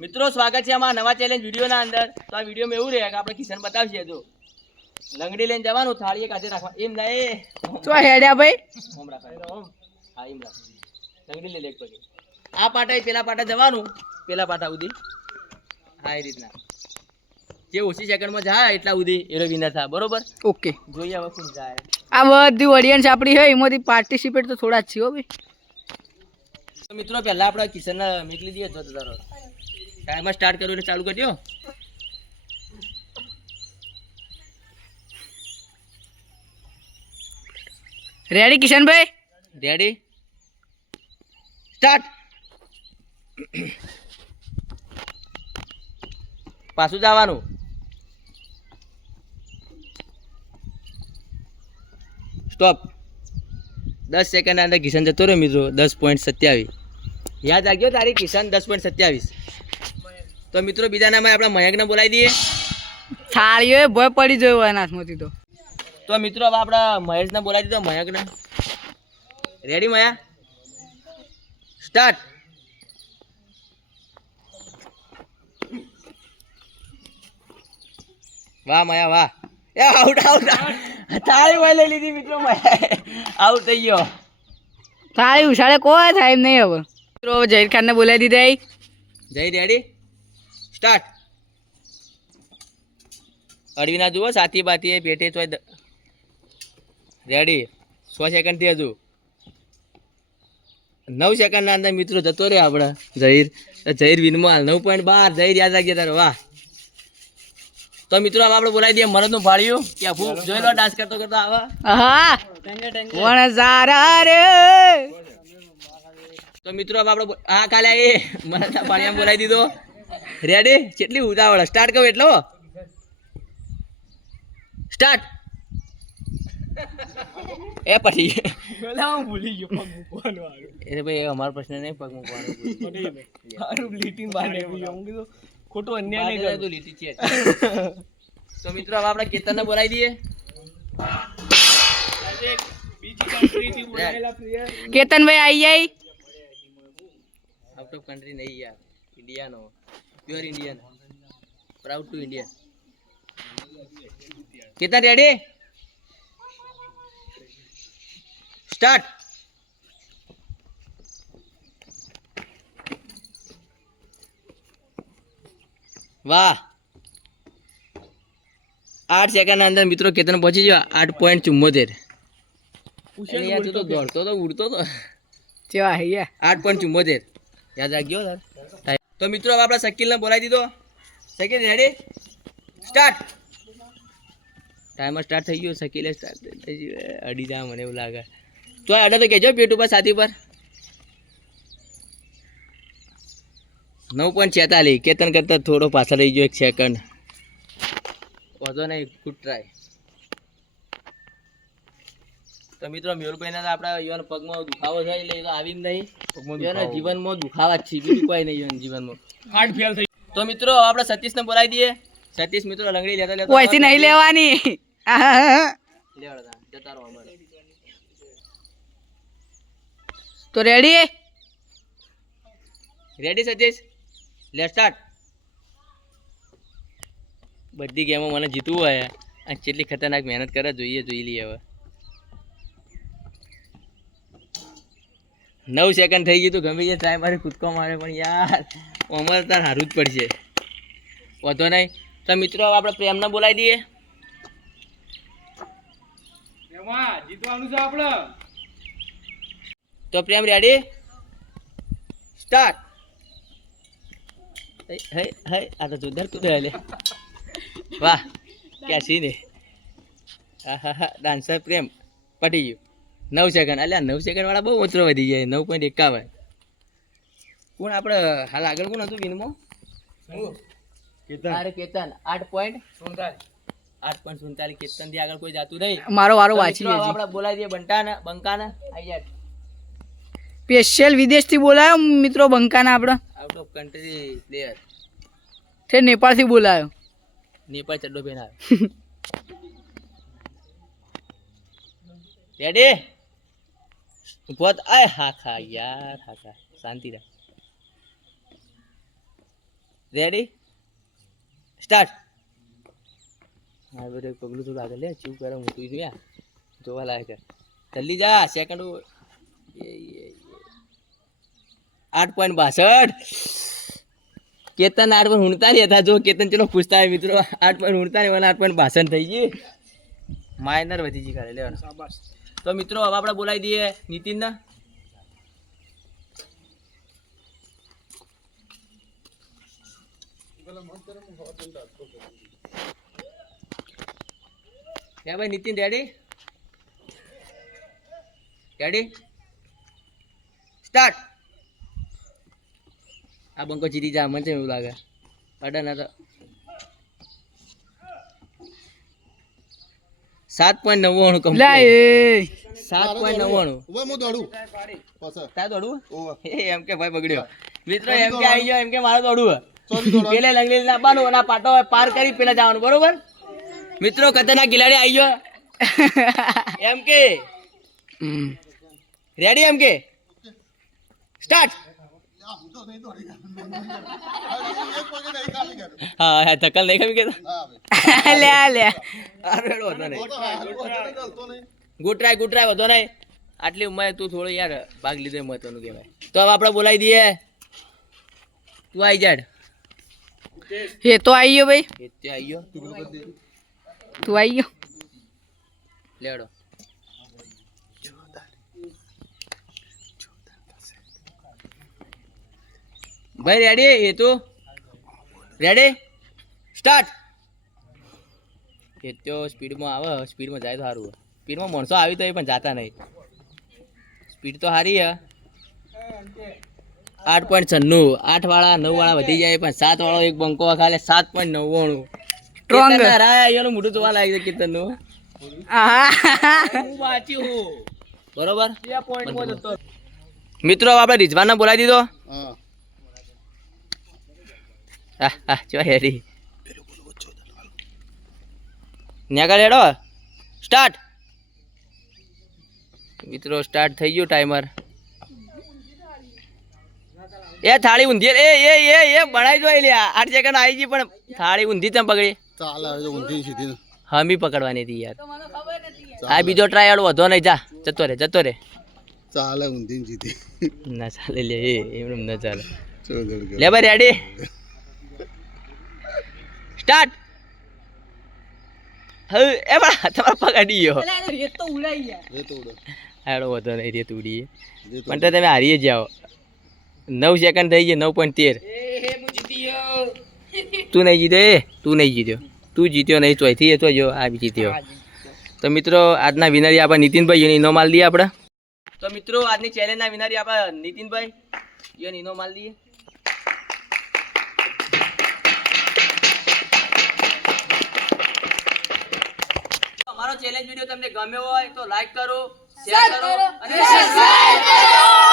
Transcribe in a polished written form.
મિત્રો સ્વાગત છે અમારા નવા ચેલેન્જ વિડીયોના અંદર. તો આ વિડીયોમાં એવું રહે કે આપણે કિશન બતાવશે. જો લંગડી લઈને જવાનું, થાળીએ કાચે રાખવા. એમ નહીં તો હેડ્યા ભાઈ ઓમ રાખવાનું. ઓમ હા એમ રાખ. લંગડી લઈ લે એક પગે. આ પાટા પેલા પાટા જવાનું, પેલા પાટા સુધી. હા એ રીતના જે ઓછી સેકન્ડમાં જાય એટલા સુધી એનો વિનર થાય. બરોબર? ઓકે. જોઈએ હવે કોણ જાય. આ બધી ઓડિયન્સ આપણી છે એમાંથી પાર્ટિસિપેટ તો થોડા જ છે હો ભાઈ. તો મિત્રો પહેલા આપણે કિશનને મેકલી દઈએ. તો તારો ટાઈમર સ્ટાર્ટ કર્યું એટલે ચાલુ કરજો. રેડી કિશનભાઈ? Ready start. પાછું જવાનું. સ્ટોપ. 10 સેકન્ડ અંદર કિશન જતો રહ્યો મિત્રો. 10.27 યાદ રાખ્યો તારી કિશન. 10.27. તો મિત્રો બીજા નામે આપણા મયંકને બોલાવી દઈએ. થાળીઓ ભય પડી જોયો એનાથમાંથી તો મિત્રો હવે આપણા મહેશને બોલાવી દીધો. મયંકને રેડી મયા? સ્ટાર્ટ. વાહ મયા વાહ. એ આઉટ આઉટ. થાળી વાય લઈ લીધી મિત્રો. આઉટ થઈ ગયો. થાળી ઉછાળે કોઈ થાય એમ નહીં. હવે મિત્રો જહીર ખાનને બોલાવી દીધા. જય રેડી સ્ટાર્ટ. અડવી ના જુઓ, સાથી બાતી પેટે તો રેડી. 100 સેકન્ડથી હજુ 9 સેકન્ડના અંદર મિત્રો જતો રહ્યો આપણે જહીર. જહીર વિનમાં 9.12. જહીર યાદ રાખજે તારો. વાહ. તો મિત્રો હવે આપણે બોલાવી દઈએ મરદનું ફાળ્યું. કે અફુ જોઈ લો ડાન્સ કરતો કરતો આવા. હા વણઝારા રે. તો મિત્રો હવે આપણે હા કાલે એ મરદના ફાળિયામાં બોલાવી દીધો. રેડી? કેટલી ઉતાવળ. સ્ટાર્ટ કહું એટલો સ્ટાર્ટ. એ પછી હું ભૂલી ગયો પગ મૂકવાનો. એ ભાઈ અમારો પ્રશ્ન નહીં પગ મૂકવાનો. ખોટું અન્યાય નહીં કરે તો લીટી છે. તો મિત્રો હવે આપણે કેતનને બોલાવી દઈએ. કેતનભાઈ આવી જાય. આઉટ ઓફ કન્ટ્રી નહીં યાર. ઇન્ડિયાનો pure Indian. Proud to Indian. Ketan ready start. વાહ. 8 સેકન્ડ અંદર મિત્રો કેતન પહોંચી ગયો. 8.74. તું તો દોડતો તો ઉડતો તો. કેવા હૈયા 8.74 યાદ રાખજો. તો મિત્રો હવે આપણે શકીલને બોલાવી દીધો. Shakeel ready start. Timer start થઈ ગયો. શકીલે સ્ટાર્ટ થઈ ગયું. અડી જા મને એવું લાગે. તો અડે તો કહેજો પેટ ઉપર સાથી પર. 9.46. કેતન કરતા થોડો પાછળ રહી ગયો 1 સેકન્ડ. વાંધો નહીં. Good try. તો મિત્રો મેહુલભાઈને આપણા યુવાન પગમાં દુખાવો છે એટલે એ તો આવી જ નહીં. એના જીવનમાં દુખાવા જ છે, બીજું કોઈ નહીં યુવાન જીવનમાં. હાર્ટ ફેલ થઈ. તો મિત્રો આપણે સતીશને બોલાવી દઈએ. સતીશ મિત્રો લંગડી લેતા લેતા કોઈથી નહીં લેવાની. લેવડતા જતા રહો અમારે. તો ready ready Satish? Late start. બધી ગેમો મને જીતવું હોય અને કેટલી ખતરનાક મહેનત કરે જોઈએ જોઈ લઈએ. હવે 9 સેકન્ડ થઈ ગયું. તું ગમે તે ટ્રાય મારે કૂદકો મારે પણ યાર અમારે તાર હારું જ પડશે. વાંધો નહીં. તો મિત્રો હવે આપણે પ્રેમને બોલાવી દઈએ. જીતવાનું છે આપણે. તો પ્રેમ રેડી સ્ટાર્ટ. હે હે આ તો જોરદાર કૂદે લે. વાહ ક્યાં સીને. હા હા હા ડાન્સર પ્રેમ પટી ગયું. 9 સેકન્ડ. અલ્યા 9 સેકન્ડ વાળા બહુ ઓછો વધી જાય. 9.51. કોણ આપણે હાલ આગળ કોણ હતું વિનમાં? અરે કેતન 8.47. કેતન થી આગળ કોઈ જાતું નહીં. મારો વારો વાંચી લેજે. આપણે બોલાવી દઈએ બંટાને બંકાને. આઈ યાર સ્પેશિયલ વિદેશથી બોલાયો મિત્રો બંકાના. આપણે આઉટ ઓફ કન્ટ્રી પ્લેયર તે નેપાળથી બોલાયો. નેપાળ ચડ્ડો પહેન આવ્યો. રેડી ઉભો આય હા ખા યાર હા ખા શાંતિ રાખ. Ready start. હા બધું પગલું થોડું આગળ લે ચૂપ કરે મૂકી છું યાર જોવા લાયક જલ્દી જા સેકન્ડ 8.62 કેતન 8 હુણતા નહીં હતા જો કેતન ચલો પૂછતા હોય મિત્રો 8 હુણતા નહીં મને 8.62 થઈ ગઈ માઇનર વધી ગઈ ખાલી લેવાનું. તો મિત્રો હવે આપણે બોલાવી દઈએ નીતિનને. क्या भाई नितिन रेडी रेडी स्टार्ट. આ બંકો જીતી જા મને એવું લાગે અડા ના તો 7.99 કમ લા એ 7.99 ઉભા હું દોડું તા દોડું ઓવા એમ કે ભાઈ બગડ્યો મિત્રો એમ કે આવી ગયો એમ કે મારે દોડવું ચોથી દોડો પેલે લંગલી ના બાનો ના પાટો પાર કરી પેલા જવાનું બરોબર મિત્રો ખતરનાક ખિલાડી આવી ગયો એમ કે રેડી એમ કે સ્ટાર્ટ. હું તો નહીં દોડી એક પગે નહીં ખાલી કર હા હા ધક્કલ નહીં ખમી કેતો હા ભાઈ લે લે આરેડો હતો નહીં તો હારું ચાલતો નહીં ગુડ ટ્રાય વધો નહીં આટલી ઉંમરે તું થોડો યાર ભાગ લીધો એ મહત્વનું કહેવાય. તો હવે આપણે બોલાવી દઈએ તું આવી જાડ એ તો આવી ગયો ભાઈ એ તે આવી ગયો તું આવી ગયો લેડો ભાઈ રેડી એ તો રેડી સ્ટાર્ટ. એ તો સ્પીડમાં આવે સ્પીડમાં જાય તો સારું સ્પીડમાં માણસો આવી તો એ પણ જાતા નહીં સ્પીડ તો સારી હે 8.96 8 વાળા 9 વાળા વધી જાય પણ 7 વાળો એક બંકો ખાલે 7.99 Strong. એનું મોટું જોવા લાગી છે કીર્તન નું બરોબર મિત્રો હવે આપણે રિઝવાનને બોલાવી દીધો. હા હા હા જો હેડી ન્યાગળ હેડો સ્ટાર્ટ. મિત્રો સ્ટાર્ટ થઈ ગયું ટાઈમર. એ થાળી ઊંધી એ એ એ એ બનાવી જોઈ લે 8 સેકન્ડ આવી ગઈ પણ થાળી ઊંધી ચમ પકડી ચાલે હવે તો ઊંધી સીધી હમી પકડવાની હતી યાર. આ બીજો ટ્રાય આડો વધો નહીં જા જતો રે ચાલે ઊંધી સીધી ના ચાલે લે એમ ના ચાલે ચલો દોડ લે ભાઈ રેડી સ્ટાર્ટ. હવે એ બા તમારો પકડી ગયો એ તો ઉડાઈ ગયા એ તો ઉડો આડો વધો નહીં રે તુડીએ જે તો પણ તો તમે હારીએ જાઓ 9 સેકન્ડ થઈ ગયા 9.13 તું નહીં જીત્યો તું જીત્યો નહીં ચોથી તો જો આ બી જીત્યો. તો મિત્રો આજના વિનરી આપણે નીતિનભાઈ એનો ઇનો માલ દઈએ આપણે. તો મિત્રો આજની ચેલેન્જના વિનરી આપણે નીતિનભાઈ એનો ઇનો માલ દઈએ. અમારો ચેલેન્જ વિડીયો તમને ગમ્યો હોય તો લાઈક કરો શેર કરો અને સબસ્ક્રાઇબ કરો.